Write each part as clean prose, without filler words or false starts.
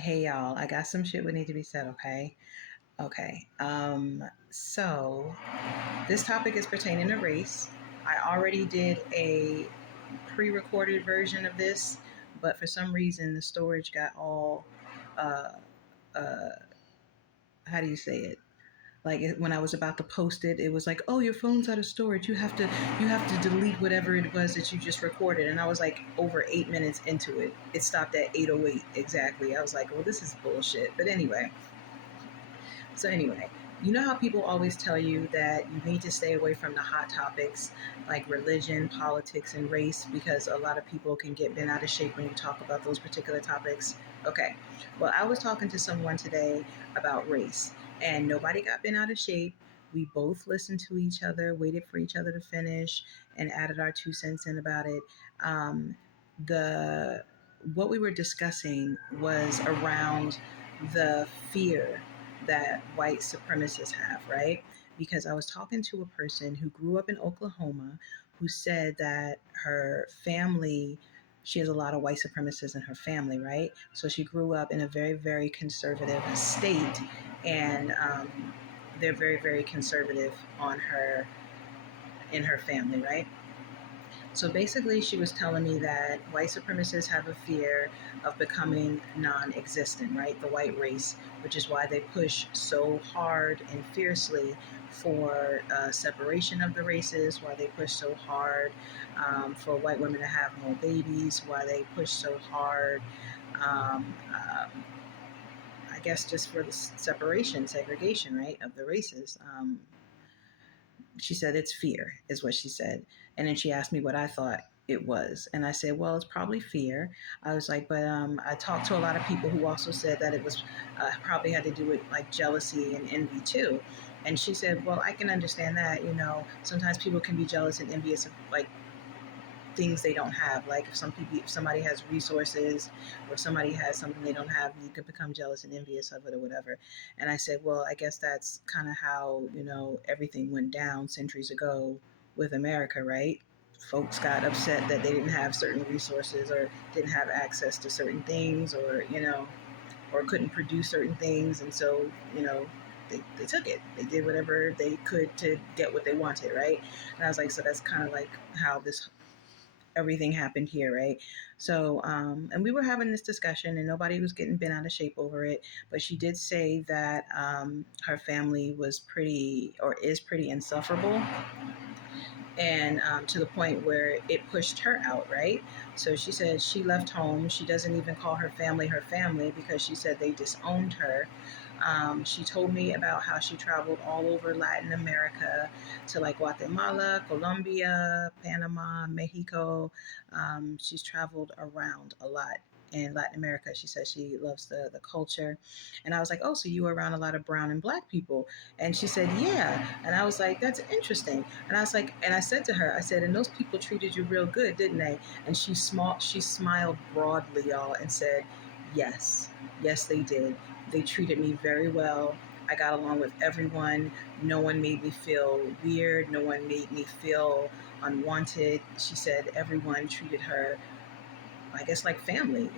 Hey y'all, I got some shit would need to be said, okay? Okay. So this topic is pertaining to race. I already did a pre-recorded version of this, but for some reason the storage got all uh uh how do you say it? When I was about to post it, it was like, "Oh, your phone's out of storage. You have to delete whatever it was that you just recorded." And I was like over 8 minutes into it. It stopped at 8:08 exactly. I was like, "Well, this is bullshit." But anyway, you know how people always tell you that you need to stay away from the hot topics like religion, politics, and race because a lot of people can get bent out of shape when you talk about those particular topics? Okay. Well, I was talking to someone today about race, and nobody got bent out of shape. We both listened to each other, waited for each other to finish, and added our 2 cents in about it. The What we were discussing was around the fear that white supremacists have, right? Because I was talking to a person who grew up in Oklahoma who said that her family, she has a lot of white supremacists in her family, right? So she grew up in a very, very conservative state, and they're very, very conservative on her in her family, right? So basically, she was telling me that white supremacists have a fear of becoming non existent, right? The white race, which is why they push so hard and fiercely for separation of the races, why they push so hard for white women to have more babies, why they push so hard. I guess just for the separation, segregation, right, of the races. She said it's fear, is what she said. And then she asked me what I thought it was. And I said, well, it's probably fear. I was like, but I talked to a lot of people who also said that it was probably had to do with like jealousy and envy too. And she said, well, I can understand that. Sometimes people can be jealous and envious of like things they don't have. Like if somebody has resources or somebody has something they don't have, you could become jealous and envious of it or whatever. And I said, well, I guess that's kind of how, everything went down centuries ago with America, right? Folks got upset that they didn't have certain resources or didn't have access to certain things, or couldn't produce certain things. And so, they took it. They did whatever they could to get what they wanted, right? And I was like, so that's kind of like how this everything happened here, right? So, and we were having this discussion, and nobody was getting bent out of shape over it. But she did say that her family was pretty, or is pretty insufferable, and to the point where it pushed her out, right? So she said she left home. She doesn't even call her family because she said they disowned her. She told me about how she traveled all over Latin America to like Guatemala, Colombia, Panama, Mexico. She's traveled around a lot in Latin America. She says she loves the culture. And I was like, oh, so you were around a lot of brown and black people? And she said, yeah. And I was like, that's interesting. And I was like, and I said to her, I said, and those people treated you real good, didn't they? And she smiled broadly, y'all, and said, yes, yes, they did. They treated me very well. I got along with everyone. No one made me feel weird. No one made me feel unwanted. She said everyone treated her, I guess, like family.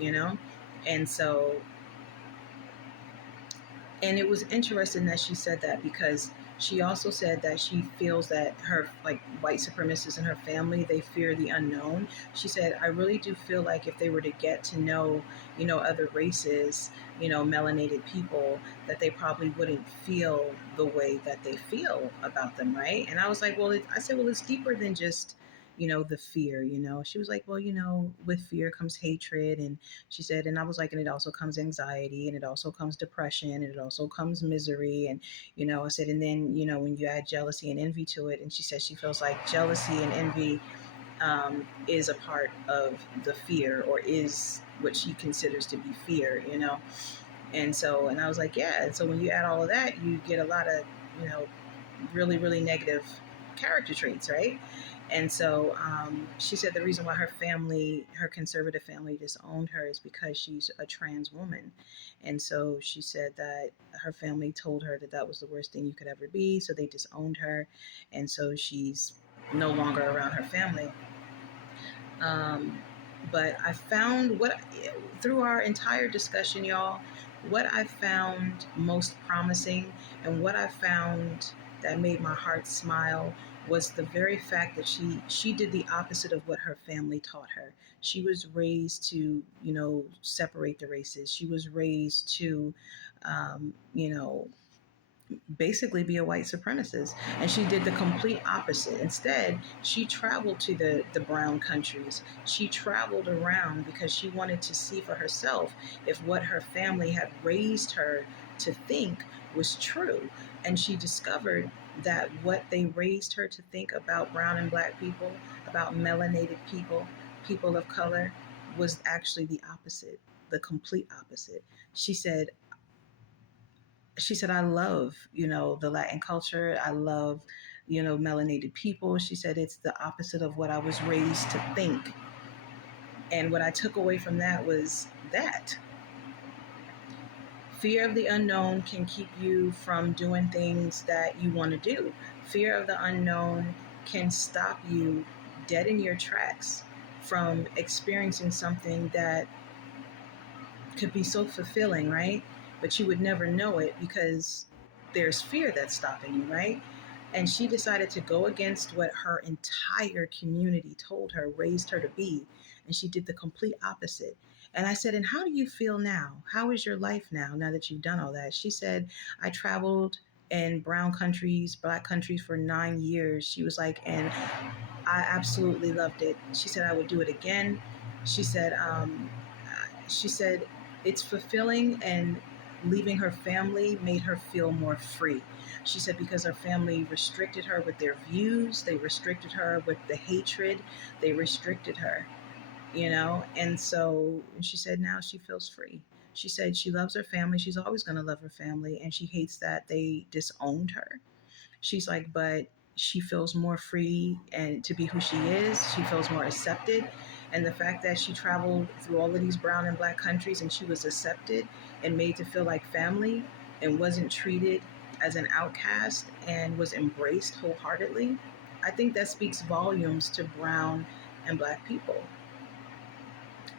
And so, and it was interesting that she said that because she also said that she feels that her like white supremacists in her family, they fear the unknown. She said, I really do feel like if they were to get to know, other races, melanated people, that they probably wouldn't feel the way that they feel about them, right? And I was like, well, I said, well, it's deeper than just the fear. She was like, well, with fear comes hatred. And she said, and I was like, and it also comes anxiety, and it also comes depression, and it also comes misery. And, I said, and then, when you add jealousy and envy to it. And she said she feels like jealousy and envy is a part of the fear, or is what she considers to be fear. And so, and I was like, yeah. And so when you add all of that, you get a lot of, really, really negative character traits, right? And so she said the reason why her conservative family disowned her is because she's a trans woman. And so she said that her family told her that that was the worst thing you could ever be. So they disowned her. And so she's no longer around her family. Um, But I found through our entire discussion, y'all, what I found most promising and what I found that made my heart smile was the very fact that she did the opposite of what her family taught her. She was raised to, separate the races. She was raised to, you know, basically be a white supremacist. And she did the complete opposite. Instead, she traveled to the brown countries. She traveled around because she wanted to see for herself if what her family had raised her to think was true. And she discovered that what they raised her to think about brown and black people, about melanated people, people of color, was actually the opposite, the complete opposite. She said, I love, the Latin culture. I love, melanated people. She said it's the opposite of what I was raised to think. And what I took away from that was that fear of the unknown can keep you from doing things that you want to do. Fear of the unknown can stop you dead in your tracks from experiencing something that could be so fulfilling, right? But you would never know it because there's fear that's stopping you, right? And she decided to go against what her entire community told her, raised her to be. And she did the complete opposite. And I said, and how do you feel now? How is your life now that you've done all that? She said, I traveled in brown countries, black countries for 9 years. She was like, and I absolutely loved it. She said, I would do it again. She said, she said it's fulfilling, and leaving her family made her feel more free. She said because her family restricted her with their views, they restricted her with the hatred, they restricted her, and so she said now she feels free. She said she loves her family. She's always going to love her family, and she hates that they disowned her. She's like, but she feels more free and to be who she is. She feels more accepted. And the fact that she traveled through all of these brown and black countries and she was accepted and made to feel like family and wasn't treated as an outcast and was embraced wholeheartedly, I think that speaks volumes to brown and black people.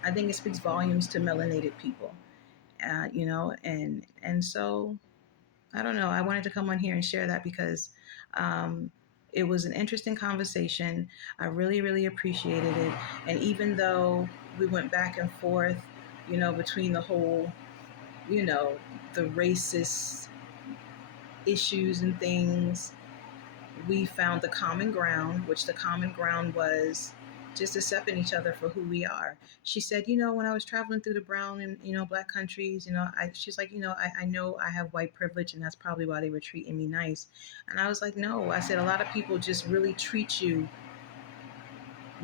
I think it speaks volumes to melanated people, and so I don't know. I wanted to come on here and share that because um, it was an interesting conversation. I really, really appreciated it. And even though we went back and forth, between the whole, you know, the racist issues and things, we found the common ground, which the common ground was just accepting each other for who we are. She said, when I was traveling through the brown and, black countries, she's like, I know I have white privilege and that's probably why they were treating me nice. And I was like, no, I said, a lot of people just really treat you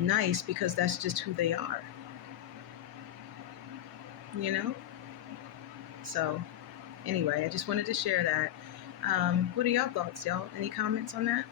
nice because that's just who they are, you know? So anyway, I just wanted to share that. What are y'all thoughts, y'all? Any comments on that?